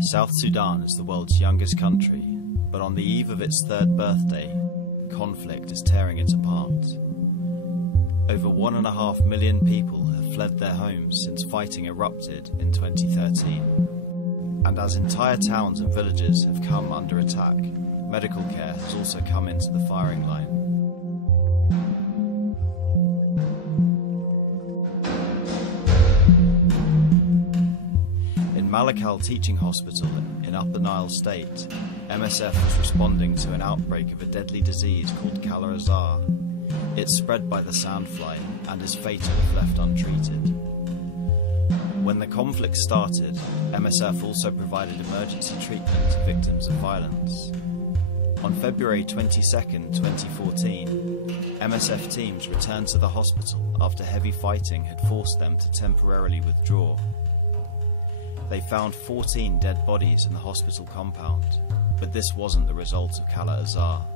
South Sudan is the world's youngest country, but on the eve of its third birthday, conflict is tearing it apart. Over 1.5 million people have fled their homes since fighting erupted in 2013. And as entire towns and villages have come under attack, medical care has also come into the firing line. In Malakal Teaching Hospital in Upper Nile State, MSF was responding to an outbreak of a deadly disease called Kala-Azar. It's spread by the sandfly and is fatal if left untreated. When the conflict started, MSF also provided emergency treatment to victims of violence. On February 22, 2014, MSF teams returned to the hospital after heavy fighting had forced them to temporarily withdraw. They found 14 dead bodies in the hospital compound, but this wasn't the result of Kala-Azar.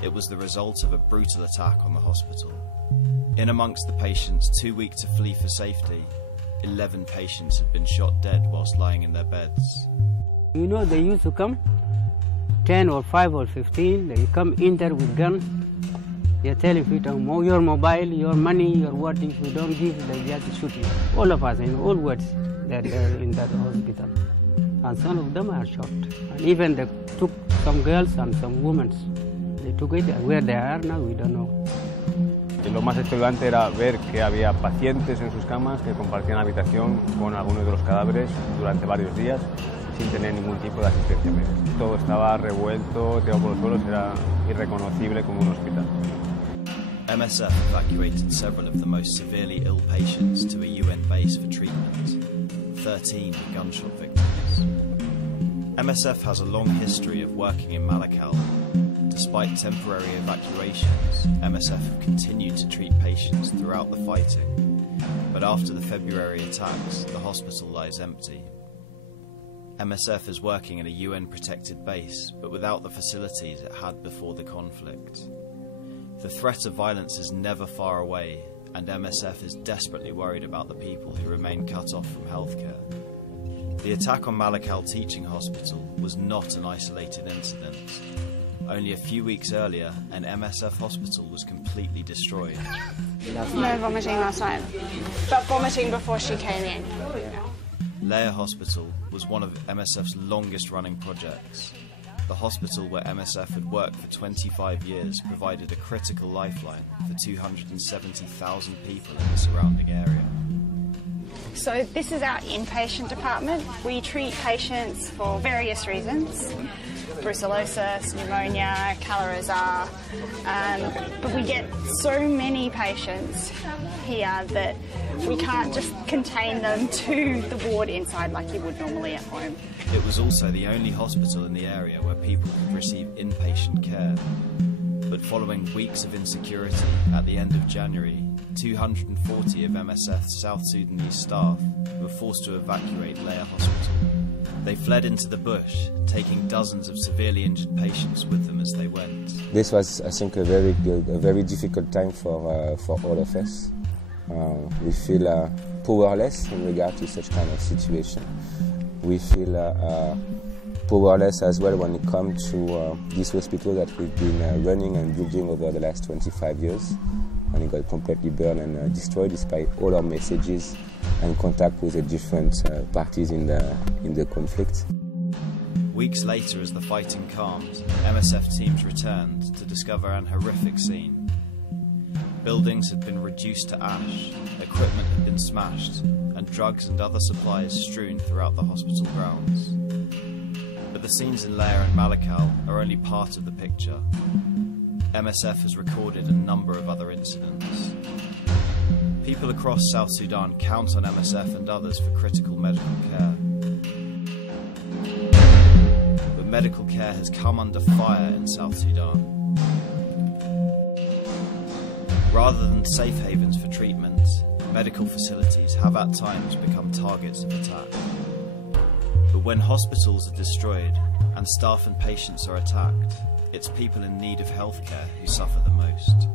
It was the result of a brutal attack on the hospital. In amongst the patients too weak to flee for safety, 11 patients had been shot dead whilst lying in their beds. You know, they used to come, 10 or 5 or 15, they come in there with guns. They tell if you don't know your mobile, your money, your what, if you don't give, they just shoot you. All of us, in all words, that are in that hospital. And some of them are shot. And even they took some girls and some women. They took it. Where they are now, we don't know. Y lo más espeluznante era ver que había pacientes en sus camas que compartían habitación con algunos de los cadáveres durante varios días sin tener ningún tipo de asistencia médica. Todo estaba revuelto, tirado por los suelos, era irreconocible como un hospital. MSF evacuated several of the most severely ill patients to a UN base for treatment. 13 were gunshot victims. MSF has a long history of working in Malakal. Despite temporary evacuations, MSF have continued to treat patients throughout the fighting. But after the February attacks, the hospital lies empty. MSF is working in a UN-protected base, but without the facilities it had before the conflict. The threat of violence is never far away, and MSF is desperately worried about the people who remain cut off from healthcare. The attack on Malakal Teaching Hospital was not an isolated incident. Only a few weeks earlier, an MSF hospital was completely destroyed. No vomiting last night, but vomiting before she came in. Leia Hospital was one of MSF's longest-running projects. The hospital where MSF had worked for 25 years provided a critical lifeline for 270,000 people in the surrounding area. So this is our inpatient department. We treat patients for various reasons. Brucellosis, pneumonia, Kala-Azar, but we get so many patients here that we can't just contain them to the ward inside like you would normally at home. It was also the only hospital in the area where people could receive inpatient care. But following weeks of insecurity, at the end of January, 240 of MSF's South Sudanese staff were forced to evacuate Leia Hospital. They fled into the bush, taking dozens of severely injured patients with them as they went. This was, I think, a very difficult time for all of us. We feel powerless in regard to such kind of situation. We feel powerless as well when it comes to this hospital that we've been running and building over the last 25 years. And it got completely burned and destroyed despite all our messages and contact with the different parties in the conflict. Weeks later, as the fighting calmed, MSF teams returned to discover an horrific scene. Buildings had been reduced to ash, equipment had been smashed, and drugs and other supplies strewn throughout the hospital grounds. But the scenes in Leia and Malakal are only part of the picture. MSF has recorded a number of other incidents. People across South Sudan count on MSF and others for critical medical care. But medical care has come under fire in South Sudan. Rather than safe havens for treatment, medical facilities have at times become targets of attack. But when hospitals are destroyed and staff and patients are attacked, it's people in need of healthcare who suffer the most.